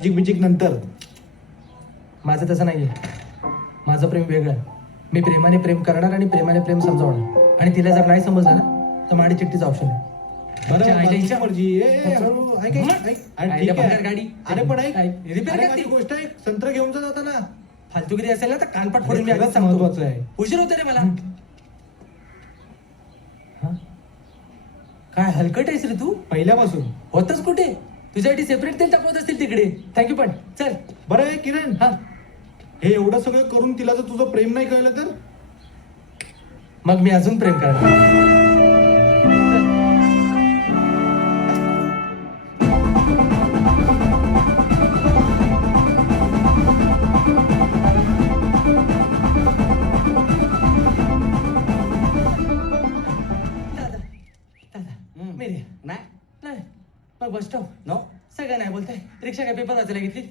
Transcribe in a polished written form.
Magic बिजिक नंतर. माझं तसं नाहीये. माझं प्रेम वेगळं आहे. मी प्रेमाने प्रेम करणार आणि प्रेमाने प्रेम समजावणार. आणि तिला जर नाही समजलं ना तर माडी चिठ्ठीचं ऑप्शन आहे. बरं आईच्या तुझी मर्जी. हळू ऐक ऐक, मग? ऐक. अरे आईला ठीक आहे. बघणार गाडी. अरे पण ऐक. काय? रिपेअर अरे करते. माझी गोष्ट ऐक. संत्र घेऊन जा जाताना. फालतुगिरी असेल ना तर कानपाट फोडून मी खरंच आधीच सांगतो. महत्वाचं आहे. उशीर होते रे मला. हा? काय हलकट आहेस रे तू? पहिल्यापासून. होतच कुठे? तुझ्यासाठी सेपरेट तेल तापवत असतील तिकडे. थँक्यू पण चल. बरं आहे किरण. हा हे एवढं सगळं करून तिला जर तुझं प्रेम नाही कळलं तर. मग मी अजून प्रेम करणार. दादा दादा मेरी नाही नाही मग बस स्टॉप नो सगळं नाही बोलताय. रिक्षा काय पेपर वाचायला घेतली?